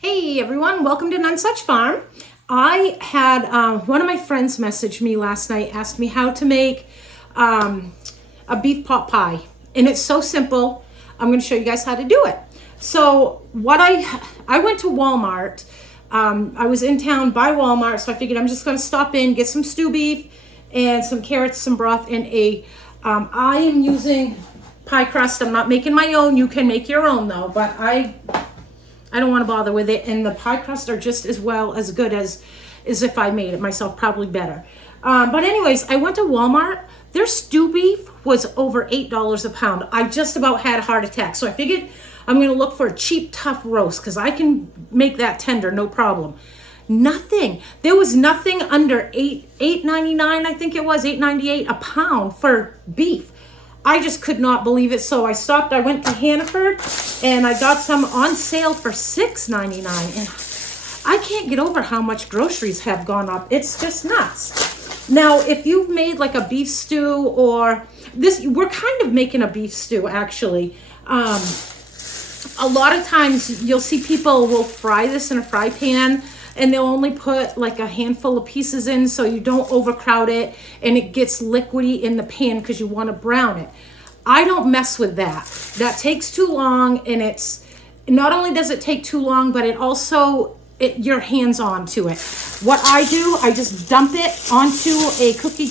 Hey everyone, welcome to None Such Farm. I had one of my friends message me last night, asked me how to make a beef pot pie. And it's so simple. I'm going to show you guys how to do it. So I went to Walmart. I was in town by Walmart, so I figured I'm just going to stop in, get some stew beef and some carrots, some broth, and I am using pie crust. I'm not making my own. You can make your own though, but I don't want to bother with it, and the pie crusts are just as good as if I made it myself, probably better. But anyways, I went to Walmart. Their stew beef was over $8 a pound. I just about had a heart attack, so I figured I'm going to look for a cheap, tough roast because I can make that tender, no problem. Nothing. There was nothing under $8.99. I think it was $8.98 a pound for beef. I just could not believe it. So I stopped. I went to Hannaford and I got some on sale for $6.99. And I can't get over how much groceries have gone up. It's just nuts. Now, if you've made like a beef stew or this, we're kind of making a beef stew actually. A lot of times you'll see people will fry this in a fry pan and they'll only put like a handful of pieces in so you don't overcrowd it and it gets liquidy in the pan because you want to brown it. I don't mess with that. That takes too long, and it's not only does it take too long, but it also your hands on to it. What I do, I just dump it onto a cookie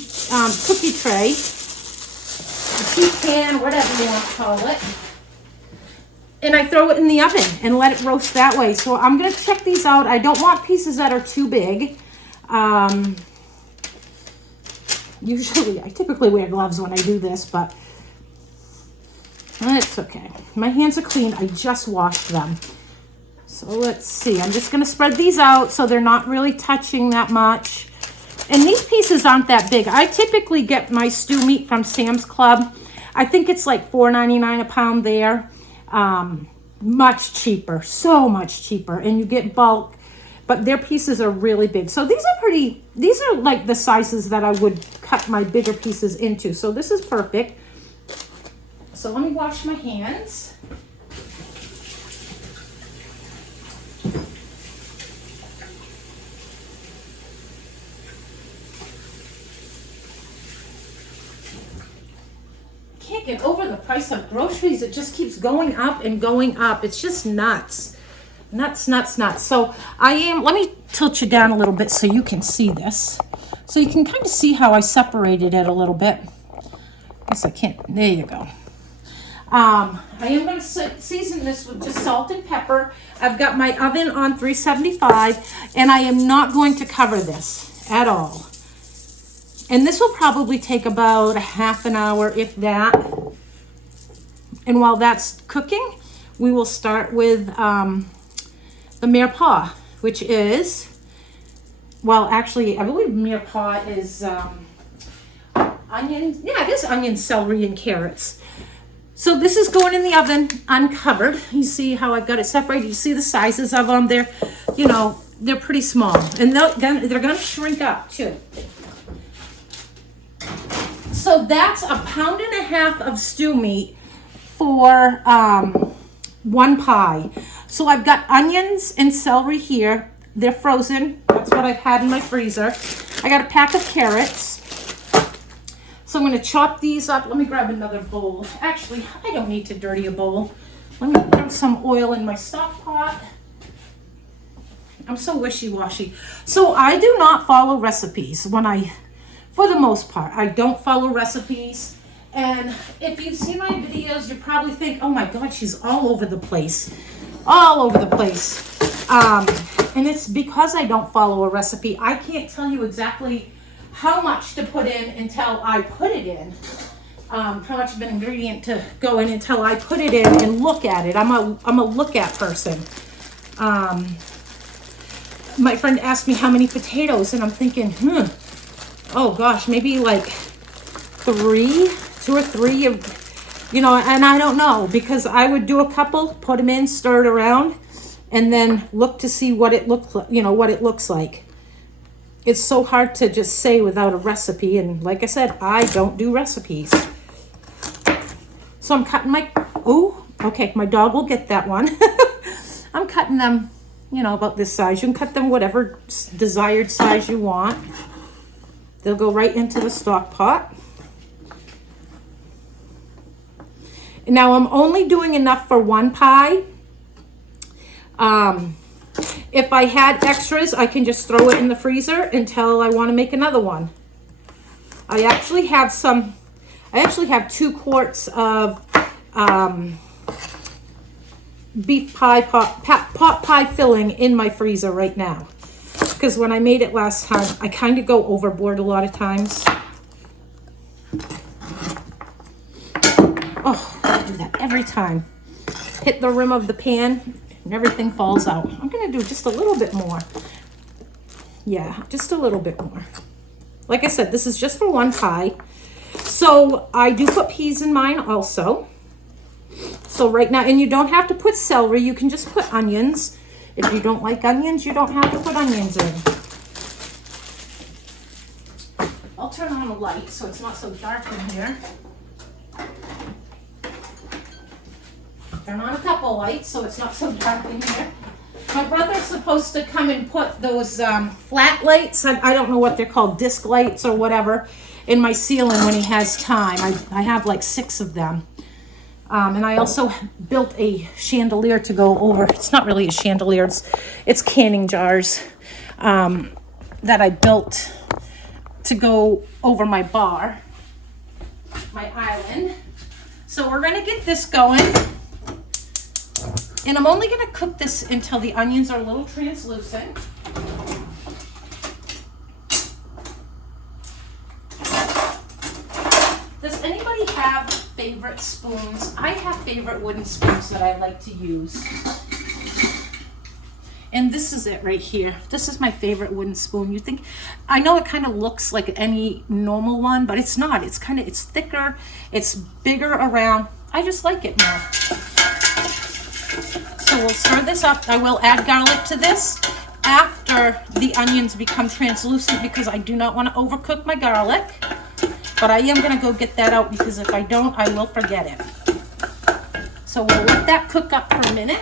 tray, a tea pan, whatever you want to call it. And I throw it in the oven and let it roast that way. So I'm going to check these out. I don't want pieces that are too big. Usually, I typically wear gloves when I do this, but it's okay. My hands are clean. I just washed them. So let's see. I'm just going to spread these out so they're not really touching that much. And these pieces aren't that big. I typically get my stew meat from Sam's Club. I think it's like $4.99 a pound there. Much cheaper, so much cheaper, and you get bulk, but their pieces are really big. So these are like the sizes that I would cut my bigger pieces into. So this is perfect. So let me wash my hands. Can't get over the price of groceries. It just keeps going up and going up. It's just nuts. Nuts. So let me tilt you down a little bit so you can see this. So you can kind of see how I separated it a little bit. Guess I can't, there you go. I am going to season this with just salt and pepper. I've got my oven on 375, and I am not going to cover this at all. And this will probably take about a half an hour, if that. And while that's cooking, we will start with the mirepoix, which is, well, actually, I believe mirepoix is onion. Yeah, it is onion, celery, and carrots. So this is going in the oven uncovered. You see how I've got it separated. You see the sizes of them. They're pretty small. And they're going to shrink up, too. So that's a pound and a half of stew meat for one pie. So I've got onions and celery here. They're frozen. That's what I've had in my freezer. I got a pack of carrots. So I'm going to chop these up. Let me grab another bowl. Actually, I don't need to dirty a bowl. Let me throw some oil in my stock pot. I'm so wishy-washy. So I do not follow recipes for the most part. I don't follow recipes. And if you've seen my videos, you probably think, oh my God, she's all over the place. All over the place. And it's because I don't follow a recipe. I can't tell you exactly how much to put in until I put it in. How much of an ingredient to go in until I put it in and look at it. I'm a look at person. My friend asked me how many potatoes, and I'm thinking, oh gosh, maybe like two or three, and I don't know, because I would do a couple, put them in, stir it around, and then look to see what it looks like. It's so hard to just say without a recipe, and like I said, I don't do recipes. So I'm cutting my dog will get that one. I'm cutting them you know, about this size. You can cut them whatever desired size you want. They'll go right into the stock pot. Now I'm only doing enough for one pie. If I had extras, I can just throw it in the freezer until I want to make another one. I actually have 2 quarts of beef pie pot pie filling in my freezer right now. Because when I made it last time, I kind of go overboard a lot of times. Oh, I do that every time. Hit the rim of the pan and everything falls out. I'm going to do just a little bit more. Yeah, just a little bit more. Like I said, this is just for one pie. So I do put peas in mine also. So right now, and you don't have to put celery. You can just put onions. If you don't like onions, you don't have to put onions in. I'll turn on a light so it's not so dark in here. Turn on a couple lights so it's not so dark in here. My brother's supposed to come and put those flat lights, I don't know what they're called, disc lights or whatever, in my ceiling when he has time. I have like 6 of them. And I also built a chandelier to go over. It's not really a chandelier, it's canning jars that I built to go over my bar, my island. So we're gonna get this going. And I'm only gonna cook this until the onions are a little translucent. Does anybody have favorite spoons? I have favorite wooden spoons that I like to use. And this is it right here. This is my favorite wooden spoon. You think, I know it kind of looks like any normal one, but it's not. It's thicker, it's bigger around. I just like it more. So we'll stir this up. I will add garlic to this after the onions become translucent because I do not want to overcook my garlic. But I am going to go get that out because if I don't, I will forget it. So we'll let that cook up for a minute.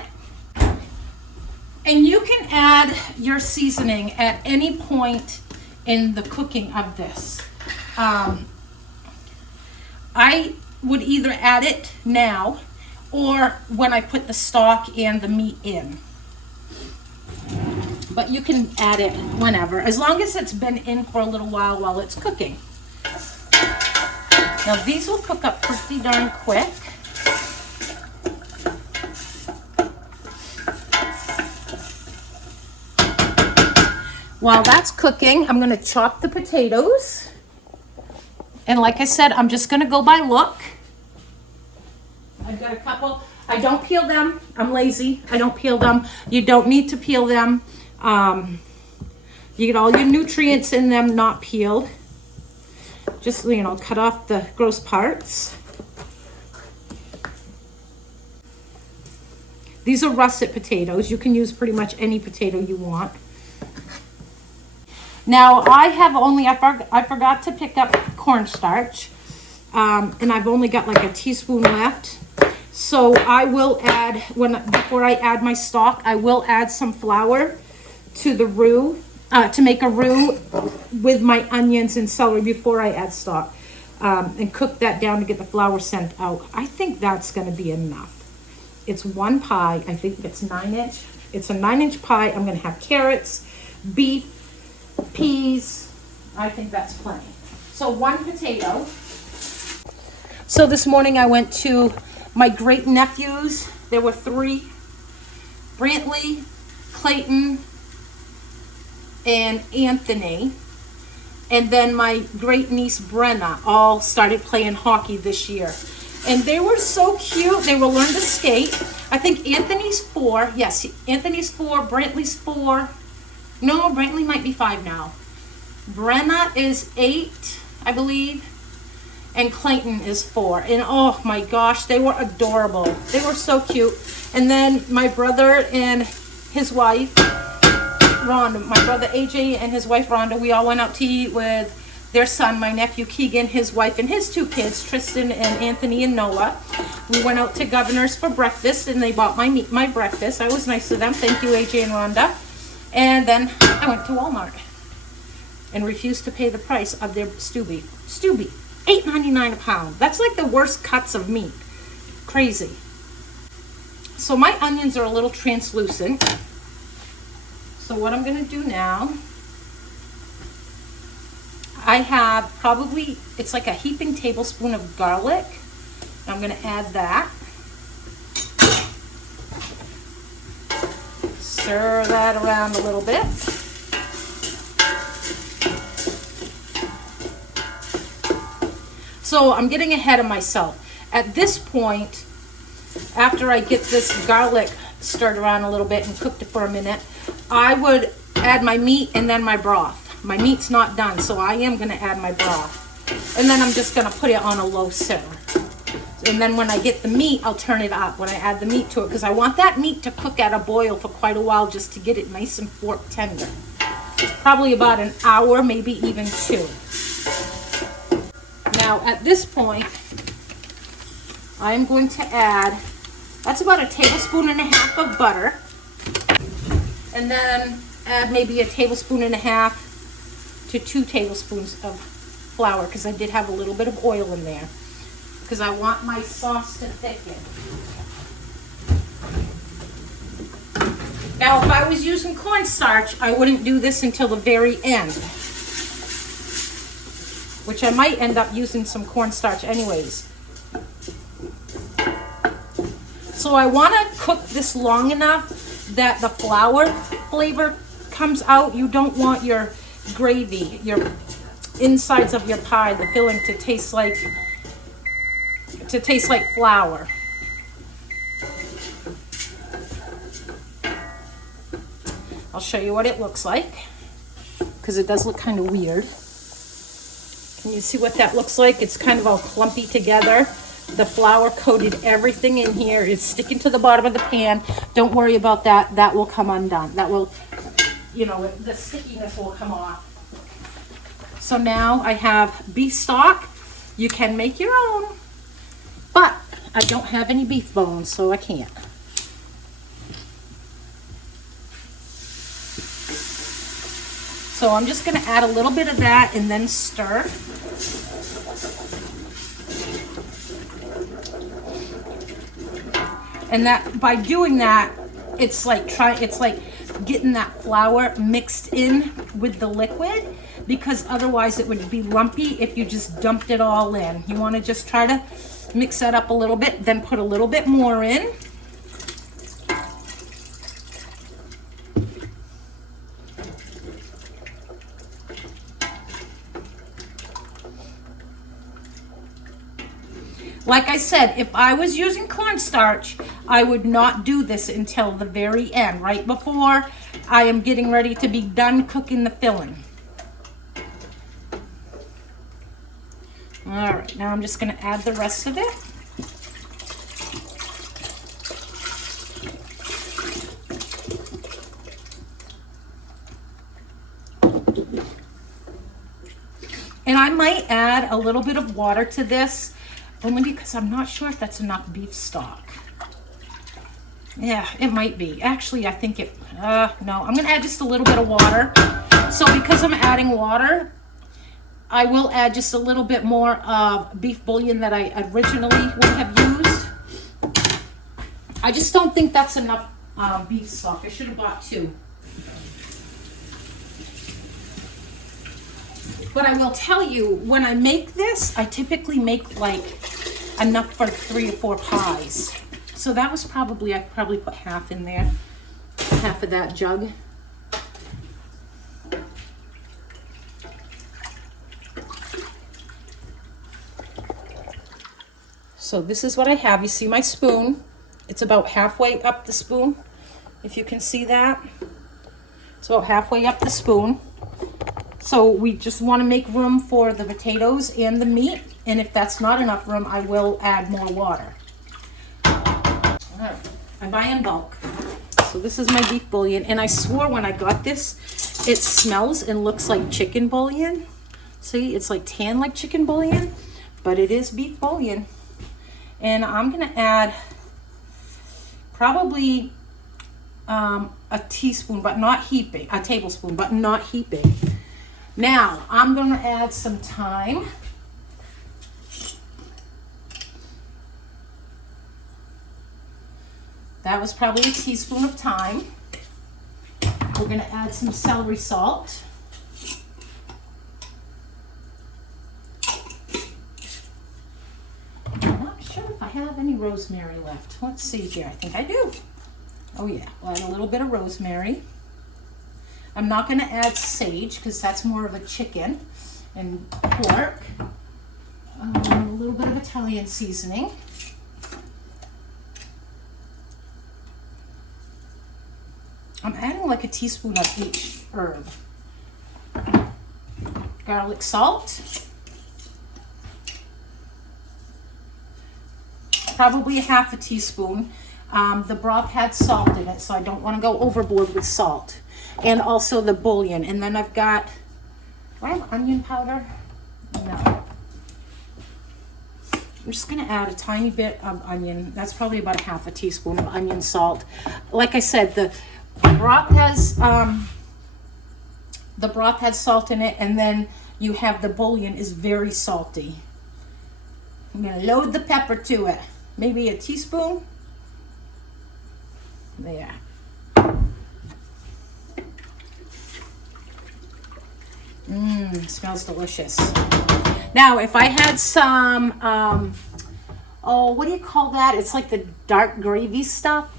And you can add your seasoning at any point in the cooking of this. I would either add it now or when I put the stock and the meat in. But you can add it whenever, as long as it's been in for a little while it's cooking. Now these will cook up pretty darn quick. While that's cooking, I'm gonna chop the potatoes. And like I said, I'm just gonna go by look. I've got a couple, I don't peel them, I'm lazy, I don't peel them. You don't need to peel them. You get all your nutrients in them not peeled. Just, you know, cut off the gross parts. These are russet potatoes. You can use pretty much any potato you want. Now I have only, I forgot to pick up cornstarch. And I've only got like a teaspoon left. So I will add, before I add my stock, I will add some flour to the roux, to make a roux with my onions and celery before I add stock. And cook that down to get the flour sent out. I think that's gonna be enough. It's one pie, I think it's 9-inch. It's a 9-inch pie. I'm gonna have carrots, beef, peas. I think that's plenty. So 1 potato. So this morning I went to my great nephews. There were 3, Brantley, Clayton, and Anthony. And then my great niece Brenna all started playing hockey this year. And they were so cute. They will learn to skate. I think Anthony's 4. Yes, Anthony's 4. Brantley's 4. No, Brantley might be 5 now. Brenna is 8, I believe. And Clayton is 4. And oh my gosh, they were adorable. They were so cute. And then my brother and his wife, Rhonda, my brother AJ and his wife Rhonda, we all went out to eat with their son, my nephew Keegan, his wife, and his 2 kids, Tristan and Anthony and Noah. We went out to Governor's for breakfast, and they bought my breakfast. I was nice to them. Thank you, AJ and Rhonda. And then I went to Walmart and refused to pay the price of their stew beef. Stew beef, $8.99 a pound. That's like the worst cuts of meat. Crazy. So my onions are a little translucent. So what I'm going to do now, I have probably, it's like a heaping tablespoon of garlic. I'm going to add that. Stir that around a little bit. So I'm getting ahead of myself. At this point, after I get this garlic stirred around a little bit and cooked it for a minute, I would add my meat and then my broth. My meat's not done, so I am going to add my broth. And then I'm just going to put it on a low simmer. And then when I get the meat, I'll turn it up when I add the meat to it, because I want that meat to cook at a boil for quite a while just to get it nice and fork tender. Probably about an hour, maybe even 2. Now at this point, I'm going to add, that's about a tablespoon and a half of butter. And then add maybe a tablespoon and a half to 2 tablespoons of flour, because I did have a little bit of oil in there, because I want my sauce to thicken. Now, if I was using cornstarch, I wouldn't do this until the very end, which I might end up using some cornstarch anyways. So I want to cook this long enough that the flour flavor comes out. You don't want your gravy, your insides of your pie, the filling, to taste like flour. I'll show you what it looks like, because it does look kind of weird. Can you see what that looks like? It's kind of all clumpy together. The flour coated everything in here. It's sticking to the bottom of the pan. Don't worry about that. That will come undone. That will, you know, the stickiness will come off. So now I have beef stock. You can make your own, but I don't have any beef bones, so I can't. So I'm just going to add a little bit of that and then stir. And that, by doing that, it's like getting that flour mixed in with the liquid, because otherwise it would be lumpy if you just dumped it all in. You want to just try to mix that up a little bit, then put a little bit more in. Like I said, if I was using cornstarch, I would not do this until the very end, right before I am getting ready to be done cooking the filling. All right, now I'm just going to add the rest of it. And I might add a little bit of water to this, only because I'm not sure if that's enough beef stock. Yeah, it might be. Actually, I think it, no, I'm gonna add just a little bit of water. So because I'm adding water, I will add just a little bit more of beef bouillon that I originally would have used. I just don't think that's enough beef stock. I should have bought 2. But I will tell you, when I make this, I typically make like enough for 3 or 4 pies. So that was probably, I probably put half in there, half of that jug. So this is what I have. You see my spoon? It's about halfway up the spoon, if you can see that. It's about halfway up the spoon. So we just want to make room for the potatoes and the meat. And if that's not enough room, I will add more water. All right. I buy in bulk. So this is my beef bouillon. And I swore when I got this, it smells and looks like chicken bouillon. See, it's like tan like chicken bouillon, but it is beef bouillon. And I'm gonna add probably a teaspoon, but not heaping, a tablespoon, but not heaping. Now, I'm gonna add some thyme. That was probably a teaspoon of thyme. We're gonna add some celery salt. I'm not sure if I have any rosemary left. Let's see here, I think I do. Oh yeah, we'll add a little bit of rosemary. I'm not gonna add sage because that's more of a chicken and pork. A little bit of Italian seasoning. I'm adding like a teaspoon of each herb. Garlic salt. Probably a half a teaspoon. The broth had salt in it, so I don't want to go overboard with salt. And also the bouillon. And then I've got, do I have onion powder? No. I'm just going to add a tiny bit of onion. That's probably about a half a teaspoon of onion salt. Like I said, the broth has salt in it, and then you have the bouillon is very salty. I'm going to load the pepper to it. Maybe a teaspoon. There. Smells delicious. Now, if I had some, oh, what do you call that? It's like the dark gravy stuff.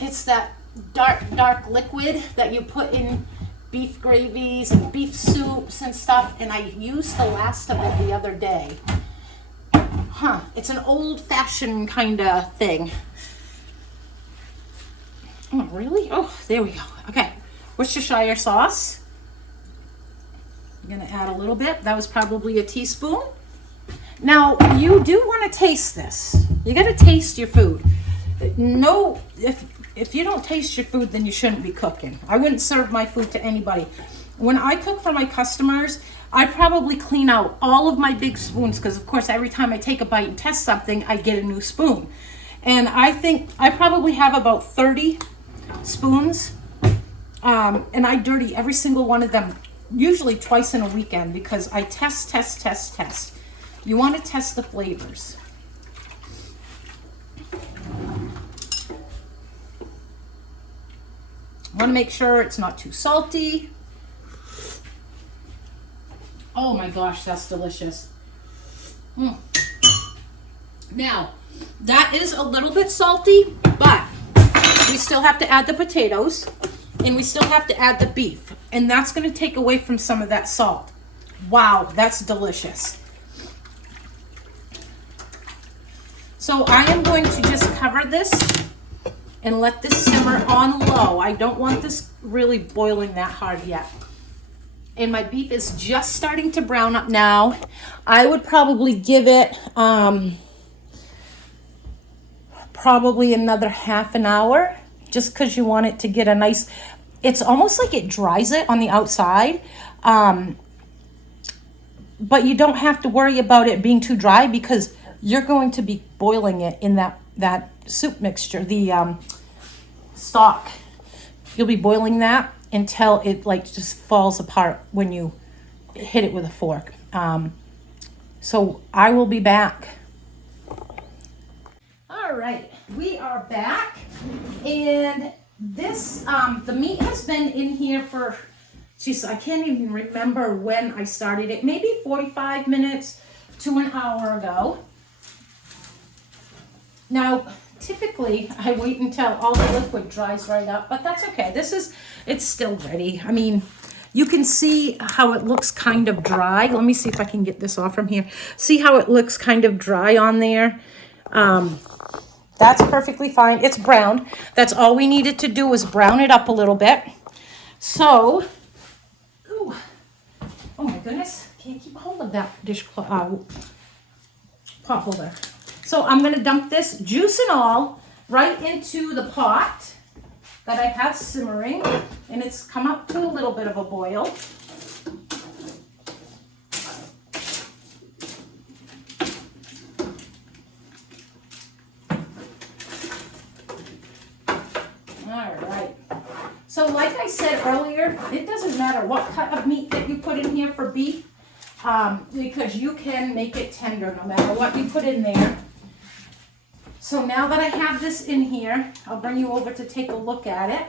It's that dark liquid that you put in beef gravies and beef soups and stuff, and I used the last of it the other day. It's an old-fashioned kind of thing. Oh, really? Oh, there we go. Okay, Worcestershire sauce. I'm gonna add a little bit. That was probably a teaspoon. Now, you do want to taste this. You gotta taste your food. No, if you don't taste your food, then you shouldn't be cooking. I wouldn't serve my food to anybody. When I cook for my customers, I probably clean out all of my big spoons because, of course, every time I take a bite and test something, I get a new spoon. And I think I probably have about 30 spoons, and I dirty every single one of them, usually twice in a weekend, because I test. You want to test the flavors. Want to make sure it's not too salty. Oh my gosh, that's delicious. Now, that is a little bit salty, but we still have to add the potatoes, and we still have to add the beef, and that's going to take away from some of that salt. Wow, that's delicious. So I am going to just cover this and let this simmer on low. I don't want this really boiling that hard yet. And my beef is just starting to brown up now. I would probably give it probably another half an hour, just because you want it to get a nice, it's almost like it dries it on the outside. But you don't have to worry about it being too dry because you're going to be boiling it in that soup mixture, the stock. You'll be boiling that until it like just falls apart when you hit it with a fork. So I will be back. All right, we are back, and this the meat has been in here for, geez, I can't even remember when I started it. Maybe 45 minutes to an hour ago. Now, typically, I wait until all the liquid dries right up, but that's okay. It's still ready. I mean, you can see how it looks kind of dry. Let me see if I can get this off from here. See how it looks kind of dry on there? That's perfectly fine. It's browned. That's all we needed to do was brown it up a little bit. So, ooh, oh my goodness, can't keep hold of that pot holder. So I'm going to dump this, juice and all, right into the pot. that I have simmering, and it's come up to a little bit of a boil. All right. So like I said earlier, it doesn't matter what cut of meat that you put in here for beef, because you can make it tender no matter what you put in there. So now that I have this in here, I'll bring you over to take a look at it.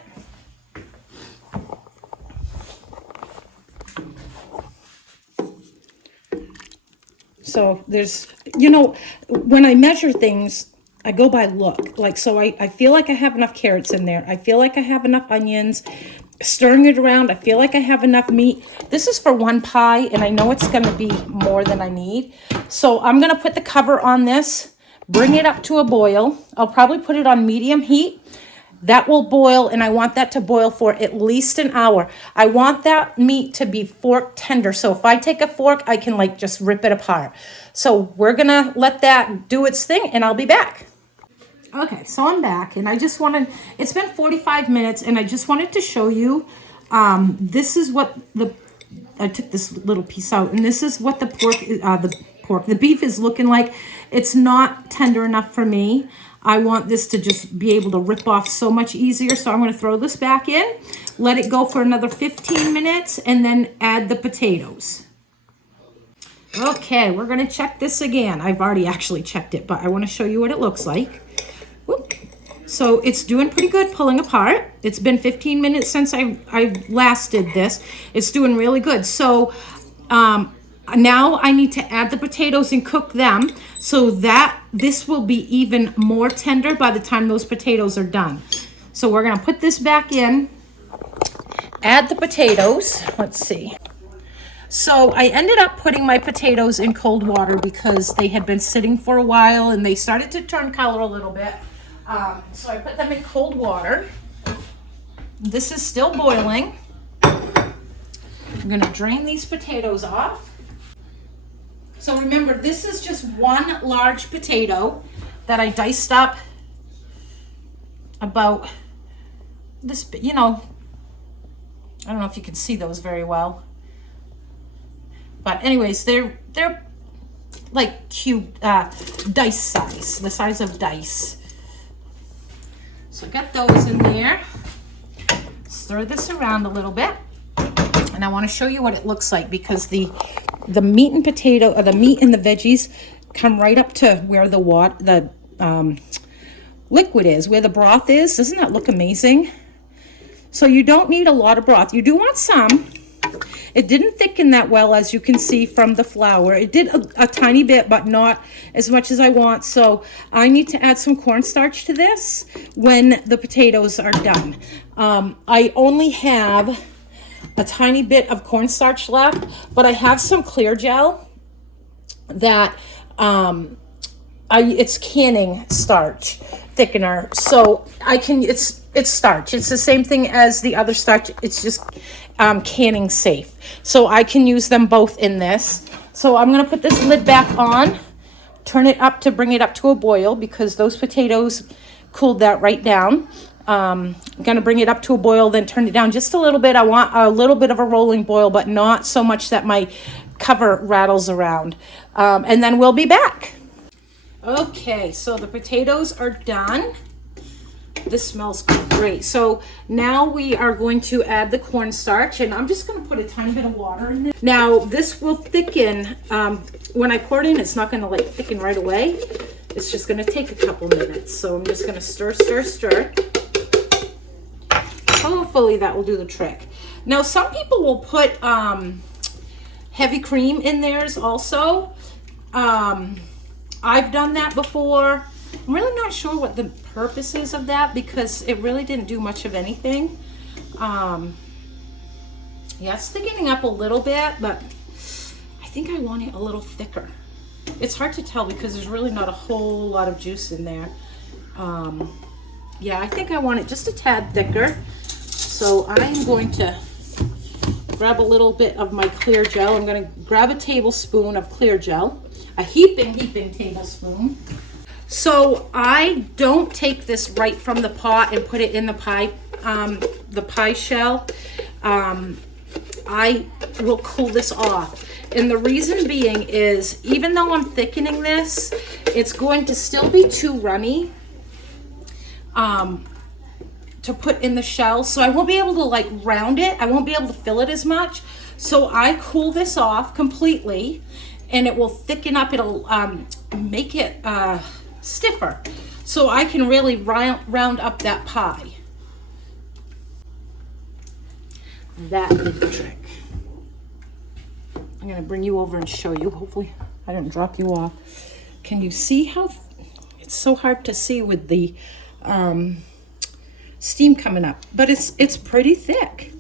So there's, you know, when I measure things, I go by look. Like, so I feel like I have enough carrots in there. I feel like I have enough onions. Stirring it around, I feel like I have enough meat. This is for one pie, and I know it's going to be more than I need. So I'm going to put the cover on this, bring it up to a boil. I'll probably put it on medium heat. That will boil, and I want that to boil for at least an hour. I want that meat to be fork tender. So if I take a fork, I can like just rip it apart. So we're going to let that do its thing, and I'll be back. Okay, so I'm back, and I just wanted, it's been 45 minutes, and I just wanted to show you, this is what I took this little piece out, and this is what the beef is looking like. It's not tender enough for me. I want this to just be able to rip off so much easier, so I'm going to throw this back in, let it go for another 15 minutes, and then add the potatoes. Okay, we're going to check this again. I've already actually checked it, but I want to show you what it looks like. Whoop. So it's doing pretty good pulling apart. It's been 15 minutes since I last did this. It's doing really good. So now I need to add the potatoes and cook them so that this will be even more tender by the time those potatoes are done. So we're going to put this back in, add the potatoes. Let's see. So I ended up putting my potatoes in cold water because they had been sitting for a while and they started to turn color a little bit. So I put them in cold water. This is still boiling. I'm going to drain these potatoes off. So remember, this is just one large potato that I diced up about this, you know, I don't know if you can see those very well. But anyways, they're like cube, dice size, the size of dice. So get those in there. Stir this around a little bit. And I want to show you what it looks like because the meat and potato, or the meat and the veggies come right up to where the liquid is, where the broth is. Doesn't that look amazing? So you don't need a lot of broth. You do want some. It didn't thicken that well, as you can see from the flour. It did a tiny bit, but not as much as I want. So I need to add some cornstarch to this when the potatoes are done. I only have a tiny bit of cornstarch left, but I have some clear gel that it's canning starch thickener. So I can, it's starch. It's the same thing as the other starch. It's just canning safe. So I can use them both in this. So I'm going to put this lid back on, turn it up to bring it up to a boil because those potatoes cooled that right down. I'm going to bring it up to a boil, then turn it down just a little bit. I want a little bit of a rolling boil, but not so much that my cover rattles around. And then we'll be back. Okay, so the potatoes are done. This smells great. So now we are going to add the cornstarch, and I'm just going to put a tiny bit of water in this. Now this will thicken. When I pour it in, it's not going to like thicken right away. It's just going to take a couple minutes. So I'm just going to stir, stir, stir. Hopefully that will do the trick. Now some people will put heavy cream in theirs also. I've done that before. I'm really not sure what the purpose is of that because it really didn't do much of anything. Yeah, it's thickening up a little bit, but I think I want it a little thicker. It's hard to tell because there's really not a whole lot of juice in there. Yeah, I think I want it just a tad thicker. So I'm going to grab a little bit of my clear gel. I'm going to grab a tablespoon of clear gel, a heaping tablespoon. So I don't take this right from the pot and put it in the pie shell. I will cool this off. And the reason being is, even though I'm thickening this, it's going to still be too runny to put in the shell. So I won't be able to like round it. I won't be able to fill it as much. So I cool this off completely, and it will thicken up. It'll make it stiffer, so I can really round up that pie. That did the trick. I'm gonna bring you over and show you. Hopefully I didn't drop you off. Can you see how it's so hard to see with the steam coming up, but it's pretty thick.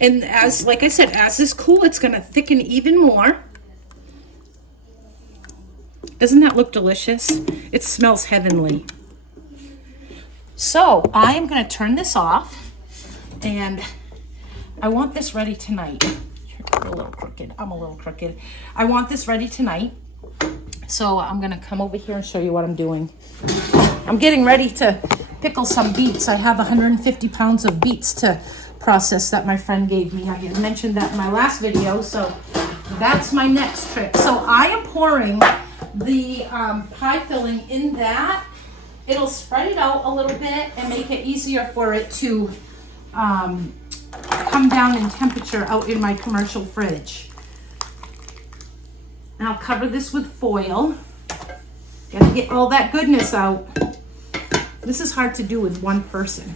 And as, like I said, as this cools, it's gonna thicken even more. Doesn't that look delicious? It smells heavenly. So I am gonna turn this off, and I want this ready tonight. You're a little crooked. I'm a little crooked. I want this ready tonight. So I'm gonna come over here and show you what I'm doing. I'm getting ready to pickle some beets. I have 150 pounds of beets to process that my friend gave me. I had mentioned that in my last video, so that's my next trick. So I am pouring the pie filling in that. It'll spread it out a little bit and make it easier for it to come down in temperature out in my commercial fridge. And I'll cover this with foil. Gotta get all that goodness out. This is hard to do with one person.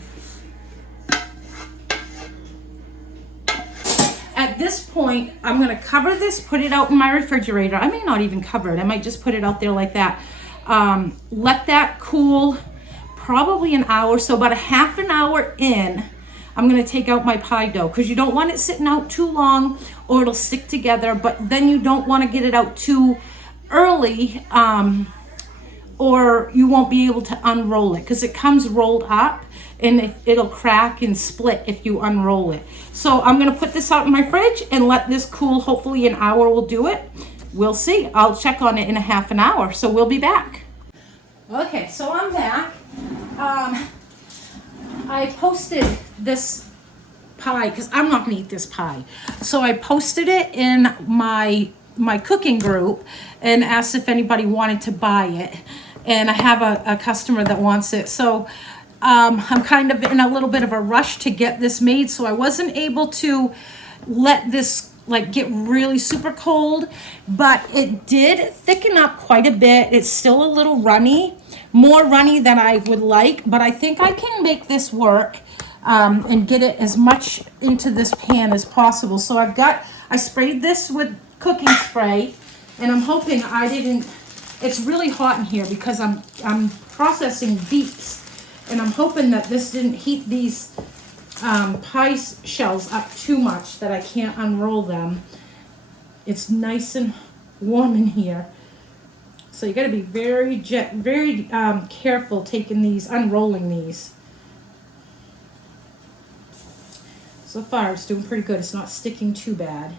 At this point, I'm gonna cover this, put it out in my refrigerator. I may not even cover it. I might just put it out there like that. Let that cool probably an hour. So about a half an hour in, I'm gonna take out my pie dough, because you don't want it sitting out too long or it'll stick together, but then you don't wanna get it out too early or you won't be able to unroll it, because it comes rolled up and it'll crack and split if you unroll it. So I'm gonna put this out in my fridge and let this cool. Hopefully an hour will do it. We'll see. I'll check on it in a half an hour. So we'll be back. Okay, so I'm back. I posted this pie because I'm not gonna eat this pie. So I posted it in my cooking group and asked if anybody wanted to buy it. And I have a customer that wants it. So I'm kind of in a little bit of a rush to get this made. So I wasn't able to let this like get really super cold, but it did thicken up quite a bit. It's still a little runny, more runny than I would like, but I think I can make this work and get it as much into this pan as possible. So I sprayed this with cooking spray, and I'm hoping I didn't, it's really hot in here because I'm processing beets, and I'm hoping that this didn't heat these pie shells up too much that I can't unroll them. It's nice and warm in here. So you got to be very careful unrolling these. So far it's doing pretty good. It's not sticking too bad.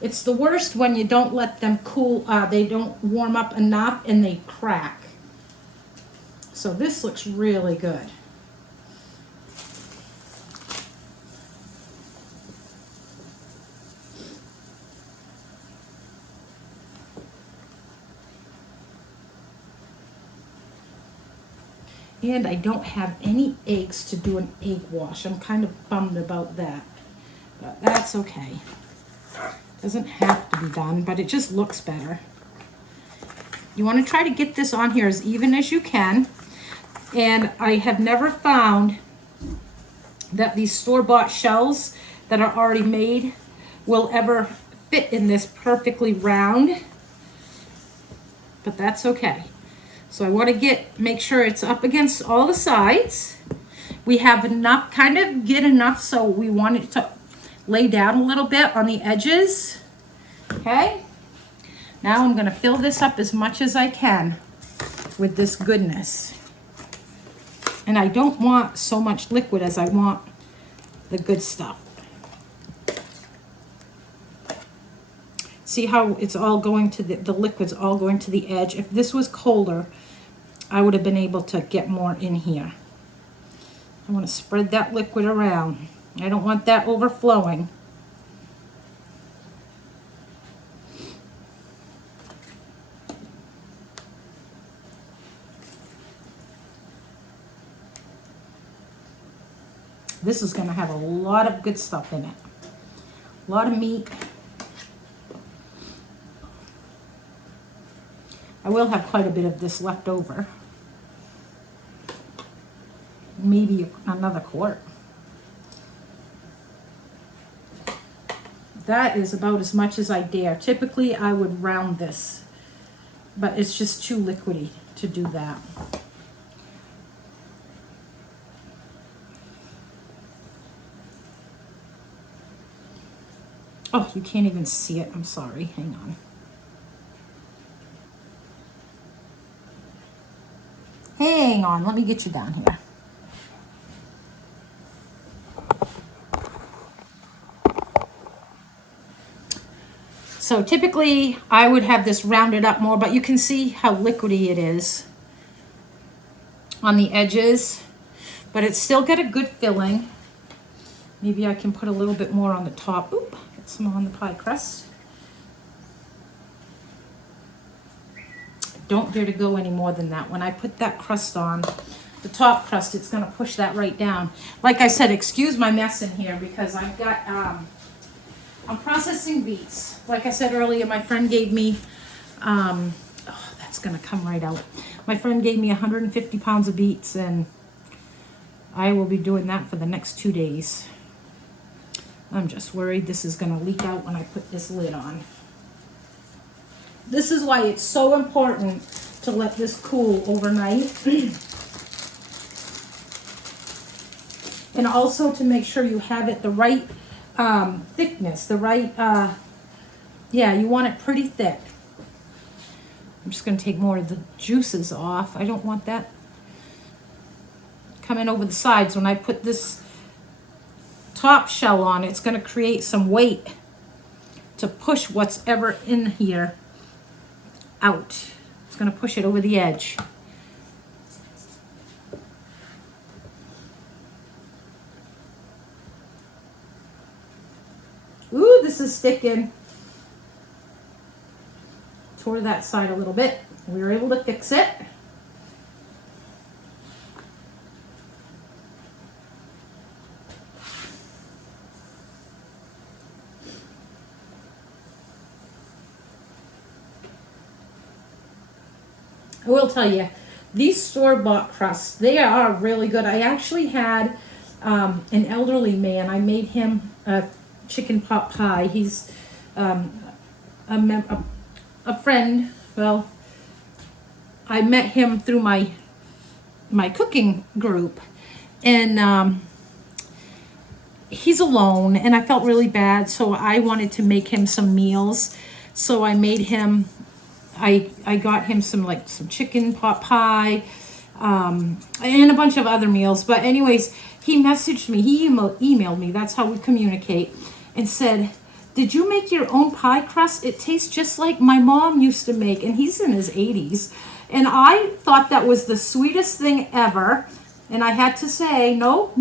It's the worst when you don't let them cool, they don't warm up enough and they crack. So this looks really good. And I don't have any eggs to do an egg wash. I'm kind of bummed about that, but that's okay. Doesn't have to be done, but it just looks better. You want to try to get this on here as even as you can. And I have never found that these store-bought shells that are already made will ever fit in this perfectly round, but that's okay. So I want to make sure it's up against all the sides. We have enough, kind of get enough, so we want it to lay down a little bit on the edges. Okay. Now I'm going to fill this up as much as I can with this goodness. And I don't want so much liquid as I want the good stuff. See how it's all going to the liquid's all going to the edge. If this was colder, I would have been able to get more in here. I want to spread that liquid around. I don't want that overflowing. This is going to have a lot of good stuff in it. A lot of meat. I will have quite a bit of this left over. Maybe another quart. That is about as much as I dare. Typically, I would round this, but it's just too liquidy to do that. Oh, you can't even see it. I'm sorry. Hang on. Hang on. Let me get you down here. So typically, I would have this rounded up more, but you can see how liquidy it is on the edges, but it's still got a good filling. Maybe I can put a little bit more on the top. Oop, get some on the pie crust. Don't dare to go any more than that. When I put that crust on, the top crust, it's gonna push that right down. Like I said, excuse my mess in here because I've got, I'm processing beets. Like I said earlier, my friend gave me, oh, that's gonna come right out. My friend gave me 150 pounds of beets, and I will be doing that for the next 2 days. I'm just worried this is gonna leak out when I put this lid on. This is why it's so important to let this cool overnight. And also to make sure you have it the right thickness, the right, yeah, you want it pretty thick. I'm just going to take more of the juices off. I don't want that coming over the sides. When I put this top shell on, it's going to create some weight to push what's ever in here out. It's going to push it over the edge. Ooh, this is sticking. Tore that side a little bit. We were able to fix it. I will tell you, these store-bought crusts, they are really good. I actually had an elderly man. I made him a chicken pot pie. He's a friend. Well, I met him through my cooking group, and he's alone, and I felt really bad, so I wanted to make him some meals. So I made him, I got him some chicken pot pie, and a bunch of other meals. But anyways, he messaged me, he emailed me, that's how we communicate, and said, "Did you make your own pie crust? It tastes just like my mom used to make." And he's in his 80s. And I thought that was the sweetest thing ever. And I had to say, no,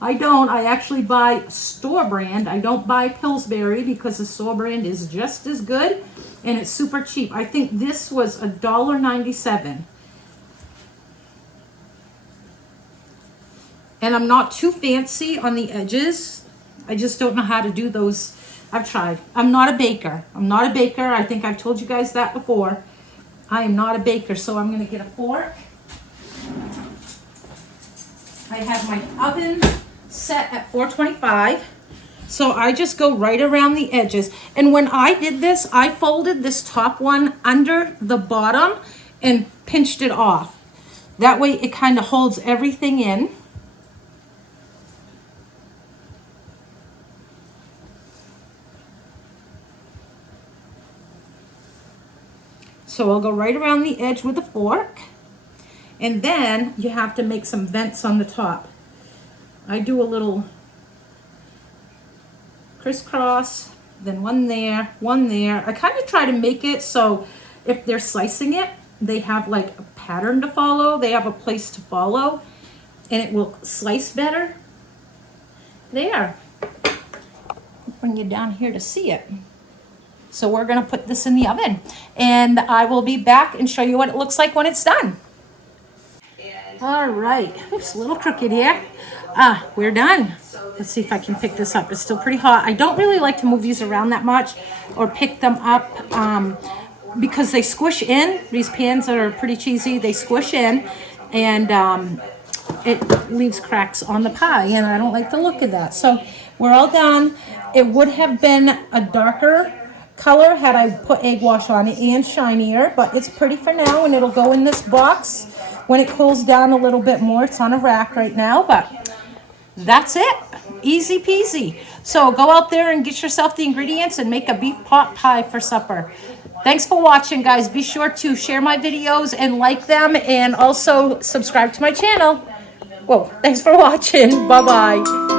I don't. I actually buy store brand. I don't buy Pillsbury because the store brand is just as good and it's super cheap. I think this was $1.97. And I'm not too fancy on the edges. I just don't know how to do those. I've tried. I'm not a baker. I'm not a baker. I think I've told you guys that before. I am not a baker, so I'm going to get a fork. I have my oven set at 425. So I just go right around the edges. And when I did this, I folded this top one under the bottom and pinched it off. That way it kind of holds everything in. So I'll go right around the edge with a fork. And then you have to make some vents on the top. I do a little crisscross then one there, one there. I kind of try to make it so if they're slicing it, they have like a pattern to follow. They have a place to follow, and it will slice better. There. I'll bring you down here to see it. So we're gonna put this in the oven, and I will be back and show you what it looks like when it's done. All right, oops, a little crooked here. We're done. Let's see if I can pick this up. It's still pretty hot. I don't really like to move these around that much or pick them up because they squish in. These pans that are pretty cheesy, they squish in, and it leaves cracks on the pie, and I don't like the look of that. So we're all done. It would have been a darker color had I put egg wash on it and shinier, but it's pretty for now, and it'll go in this box when it cools down a little bit more. It's on a rack right now, but that's it. Easy peasy. So go out there and get yourself the ingredients and make a beef pot pie for supper. Thanks for watching, guys. Be sure to share my videos and like them, and also subscribe to my channel. Whoa, thanks for watching. Bye-bye.